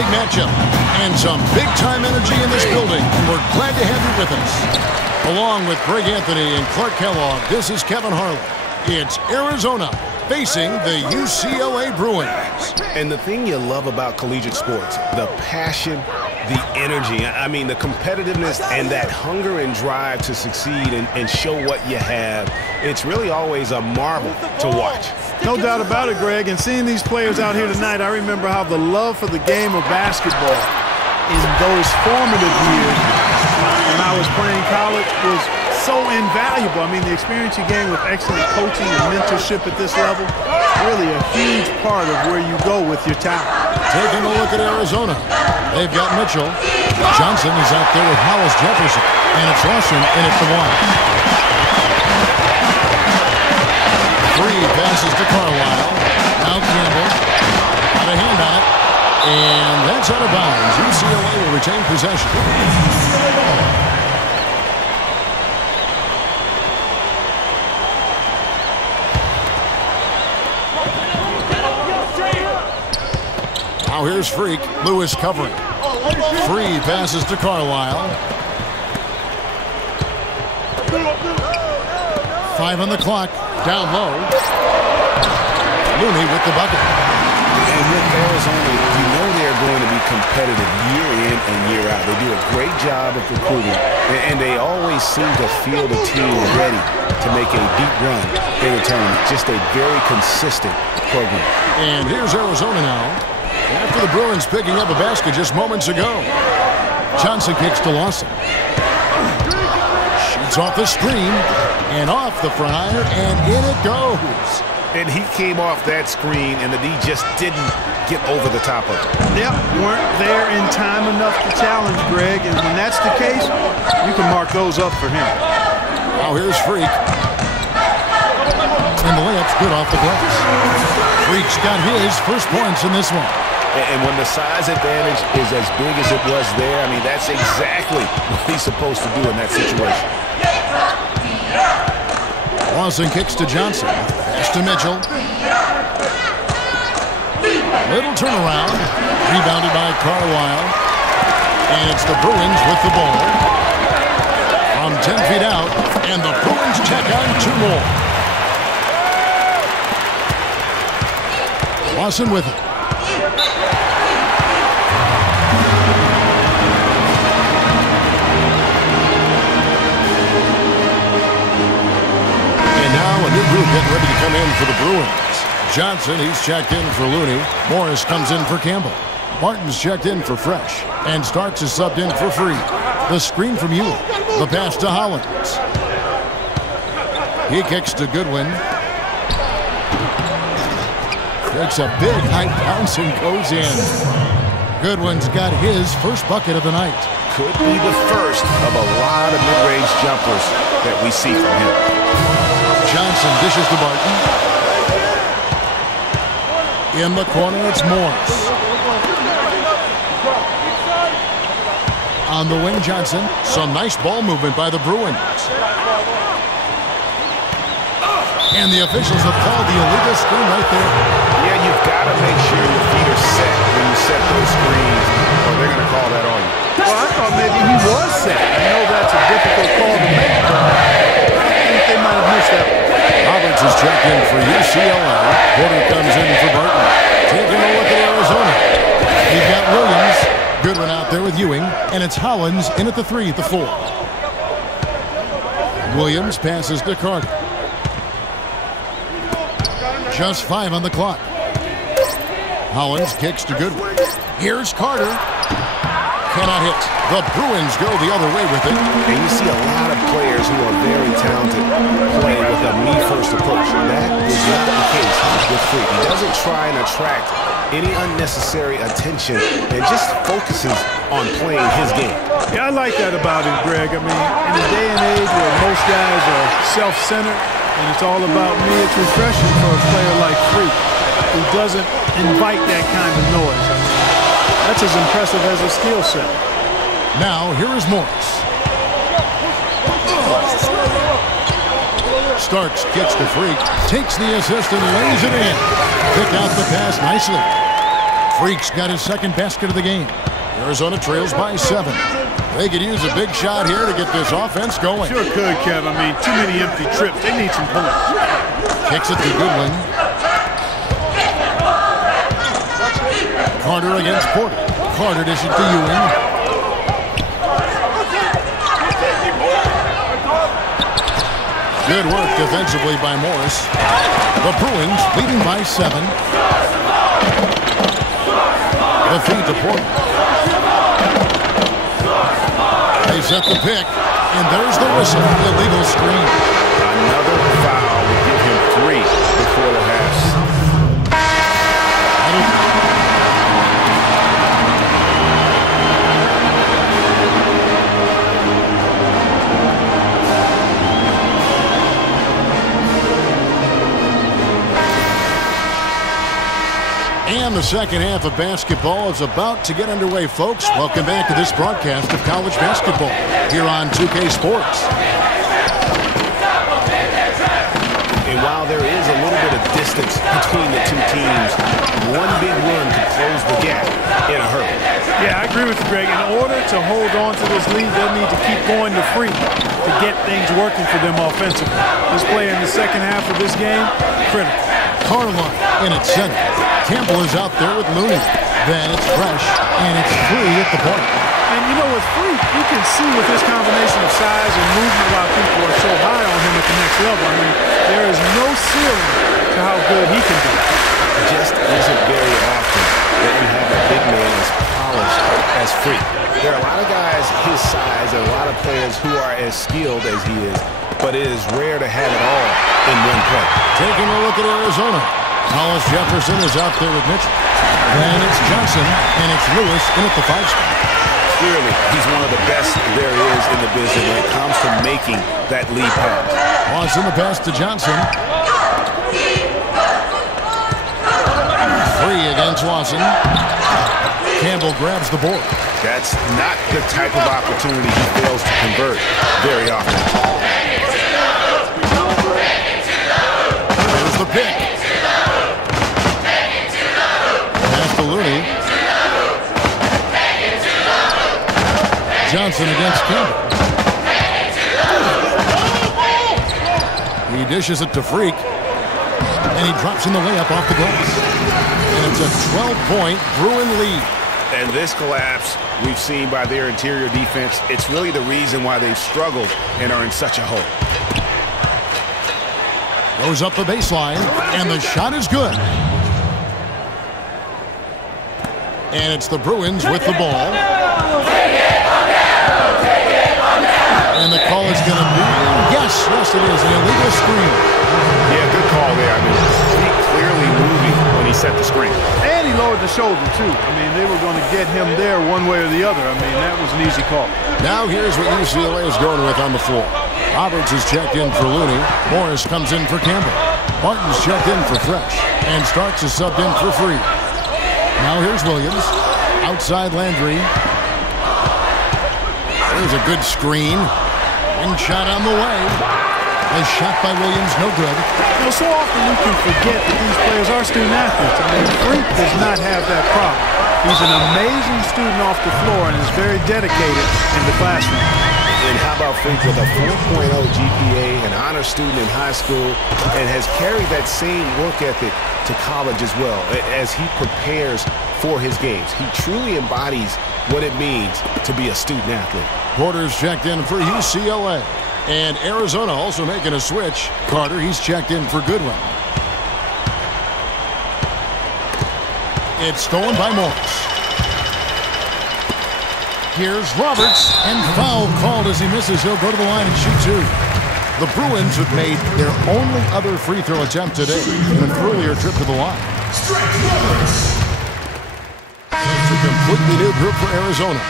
big matchup and some big-time energy in this building. We're glad to have you with us. Along with Greg Anthony and Clark Kellogg, this is Kevin Harlan. It's Arizona facing the UCLA Bruins. And the thing you love about collegiate sports, the passion, the energy, I mean the competitiveness and that hunger and drive to succeed and show what you have, it's really always a marvel to watch. No doubt about it, Greg. And seeing these players out here tonight, I remember how the love for the game of basketball in those formative years when I was playing college was so invaluable. I mean, the experience you gain with excellent coaching and mentorship at this level, really a huge part of where you go with your talent. Taking a look at Arizona. They've got Mitchell. Johnson is out there with Hollis Jefferson. And it's Lawson in at the one. Three passes to Carlisle. Now Campbell. Got a hand on it. And that's out of bounds. UCLA will retain possession. Now here's Freak. Lewis covering. Three passes to Carlisle. 5 on the clock. Down low. Looney with the bucket. And with Arizona, you know they're going to be competitive year in and year out. They do a great job of recruiting, and they always seem to feel the team ready to make a deep run in the tournament. Just a very consistent program. And here's Arizona now. After the Bruins picking up a basket just moments ago. Johnson kicks to Lawson. Shoots off the screen and off the front iron, and in it goes. And he came off that screen, and the D just didn't get over the top of it. Yep, weren't there in time enough to challenge, Greg. And when that's the case, you can mark those up for him. Now here's Freak. And the layup's good off the glass. Freak's got his first points in this one. And when the size advantage is as big as it was there, I mean, that's exactly what he's supposed to do in that situation. Lawson kicks to Johnson. Pass to Mitchell. Little turnaround. Rebounded by Carlisle. And it's the Bruins with the ball. From 10 feet out. And the Bruins check on 2 more. Lawson with it. Group getting ready to come in for the Bruins. Johnson, he's checked in for Looney. Morris comes in for Campbell. Martin's checked in for Fresh. And Starks is subbed in for Free. The screen from Ewell. The pass to Hollins. He kicks to Goodwin. Takes a big high bounce and goes in. Goodwin's got his first bucket of the night. Could be the first of a lot of mid-range jumpers that we see from him. Johnson dishes to Barton. In the corner, it's Morris. On the wing, Johnson. Some nice ball movement by the Bruins. And the officials have called the illegal screen right there. Yeah, you've got to make sure your feet are set when you set those screens, or they're going to call that on you. Well, I thought maybe he was set. I know that's a difficult call to make, but I think they might have missed that one. Roberts is checked in for UCLA. Porter comes in for Barton. Taking a look at Arizona. We've got Williams. Goodwin out there with Ewing. And it's Hollins in at the 3 at the 4. Williams passes to Carter. Just 5 on the clock. Hollins kicks to Goodwin. Here's Carter. Cannot hit. The Bruins go the other way with it. And you see a lot of players who are very talented play with a me-first approach. That is not the case with Freak. He doesn't try and attract any unnecessary attention and just focuses on playing his game. Yeah, I like that about him, Greg. I mean, in a day and age where most guys are self-centered and it's all about me, it's refreshing for a player like Freak who doesn't invite that kind of noise. I mean, that's as impressive as a skill set. Now, here is Morris. Starks gets to Freak, takes the assist and lays it in. Pick out the pass nicely. Freak's got his second basket of the game. Arizona trails by 7. They could use a big shot here to get this offense going. Sure could, Kev. I mean, too many empty trips. They need some points. Kicks it to Goodwin. Carter against Porter. Carter dishes it to Ewing. Good work defensively by Morris. The Bruins leading by 7. The feed to Porter. They set the pick, and there's the whistle. Illegal screen. Another foul would give him 3 before the half. And the second half of basketball is about to get underway, folks. Welcome back to this broadcast of college basketball here on 2K Sports. And while there is a little bit of distance between the two teams, one big run could close the gap in a hurry. Yeah, I agree with you, Greg. In order to hold on to this lead, they'll need to keep going to free to get things working for them offensively. This play in the second half of this game, critical. Carline in its center. Campbell is out there with Looney. Then it's Fresh, and it's Free at the point. And you know, with Free, you can see with his combination of size and movement why people are so high on him at the next level. I mean, there is no ceiling to how good he can be. It just isn't very often that you have a big man as polished as Free. There are a lot of guys his size and a lot of players who are as skilled as he is, but it is rare to have it all in one play. Taking a look at Arizona. Hollis Jefferson is out there with Mitchell. Then it's Johnson, and it's Lewis in at the 5 spot. Clearly, he's one of the best there is in the business when it comes to making that lead pass. Watson the pass to Johnson. Free against Watson. Campbell grabs the board. That's not the type of opportunity he fails to convert very often. There's the pick. Pass to Looney. Johnson against Campbell. He dishes it to Freak. And he drops in the layup off the glass. And it's a 12-point Bruin lead. And this collapse we've seen by their interior defense, it's really the reason why they've struggled and are in such a hole. Goes up the baseline, and the shot is good. And it's the Bruins with the ball. And the call is going to be, yes, it is, an illegal screen. Yeah, good call there. I mean, he clearly moving when he set the screen. And he lowered the shoulder, too. I mean, they were going to get him there one way or the other. I mean, that was an easy call. Now here's what UCLA is going with on the floor. Roberts is checked in for Looney. Morris comes in for Campbell. Martin's checked in for Fresh. And Starks is subbed in for Free. Now here's Williams. Outside Landry. There's a good screen. Wing shot on the way. A shot by Williams, no good. You know, so often we can forget that these players are student athletes. I mean, Freak does not have that problem. He's an amazing student off the floor and is very dedicated in the classroom. And how about Freak with a 4.0 GPA, an honor student in high school, and has carried that same work ethic to college as well as he prepares for his games. He truly embodies what it means to be a student athlete. Porter's checked in for UCLA. And Arizona also making a switch. Carter, he's checked in for Goodwin. It's stolen by Morris. Here's Roberts, and foul called as he misses. He'll go to the line and shoot 2. The Bruins have made their only other free throw attempt today in an earlier trip to the line. It's a completely new group for Arizona.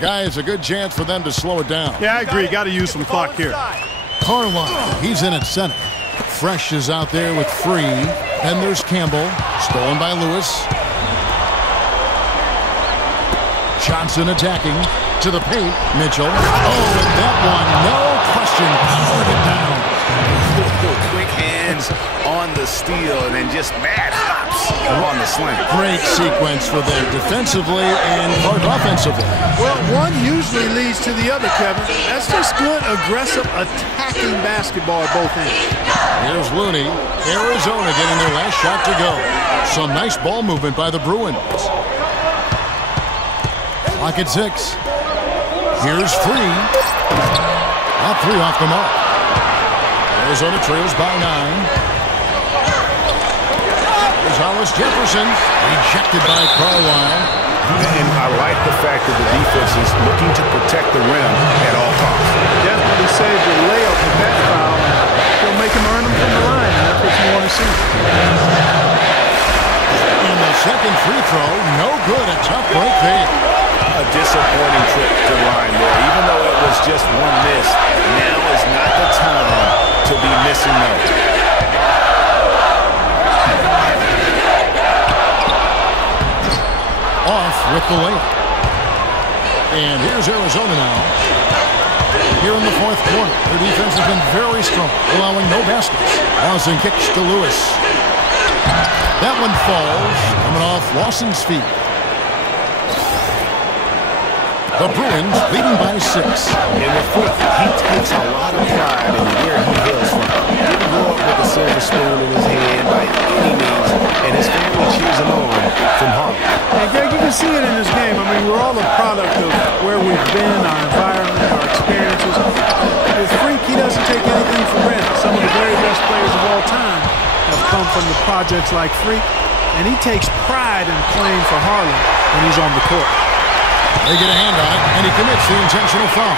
Guys, a good chance for them to slow it down. Yeah, I agree. Got to use some clock here. Carline, he's in at center. Fresh is out there with Free. Then there's Campbell, stolen by Lewis. Johnson attacking to the paint. Mitchell. Oh, and that one, no question, powered it down. Quick hands hands on the steal and then just mad hops on the slam. Great sequence for them defensively and part offensively. Well, one usually leads to the other, Kevin. That's just good, aggressive, attacking basketball at both ends. Here's Looney. Arizona getting their last shot to go. Some nice ball movement by the Bruins. Clock at 6. Here's Free. Not 3 off the mark. Arizona trails by 9. Here's Hollis Jefferson. Rejected by Carlisle. And I like the fact that the defense is looking to protect the rim at all costs. Definitely saved the layup with that foul. He'll make him earn them from the line, and that's what you want to see. And the second free throw, no good. A tough break there. A disappointing trip to line there. Even though it was just one miss, now is not the time to be missing those. Off with the layup. And here's Arizona now. Here in the fourth quarter, their defense has been very strong, allowing no baskets. Lawson kicks to Lewis. That one falls, coming off Lawson's feet. The Bruins leading by 6. In the fourth, he takes a lot of pride in where he hails from. He didn't grow up with a silver spoon in his hand by any means, and his family cheers him on from Harlem. And Greg, you can see it in this game. I mean, we're all a product of where we've been, our environment, our experiences. With Freak, he doesn't take anything for granted. Some of the very best players of all time have come from the projects like Freak, and he takes pride in playing for Harlem when he's on the court. They get a hand on it, and he commits the intentional foul.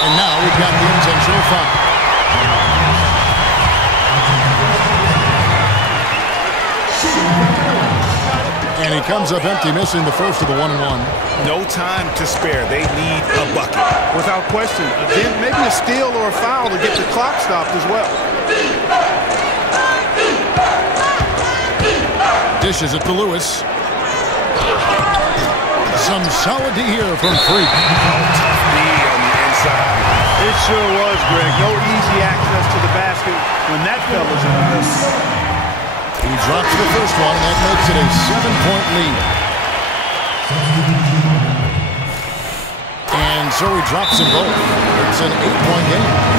And now we've got the intentional foul. And he comes up empty, missing the first of the 1-1. No time to spare. They need a bucket. Without question. Again, maybe a steal or a foul to get the clock stopped as well. Dishes it to Lewis. Some solid D here from Freak. Tough D on the inside. It sure was, Greg. No easy access to the basket when that fella's in this. He drops the first one, and that makes it a 7-point lead. And so he drops them both. It's an 8-point game.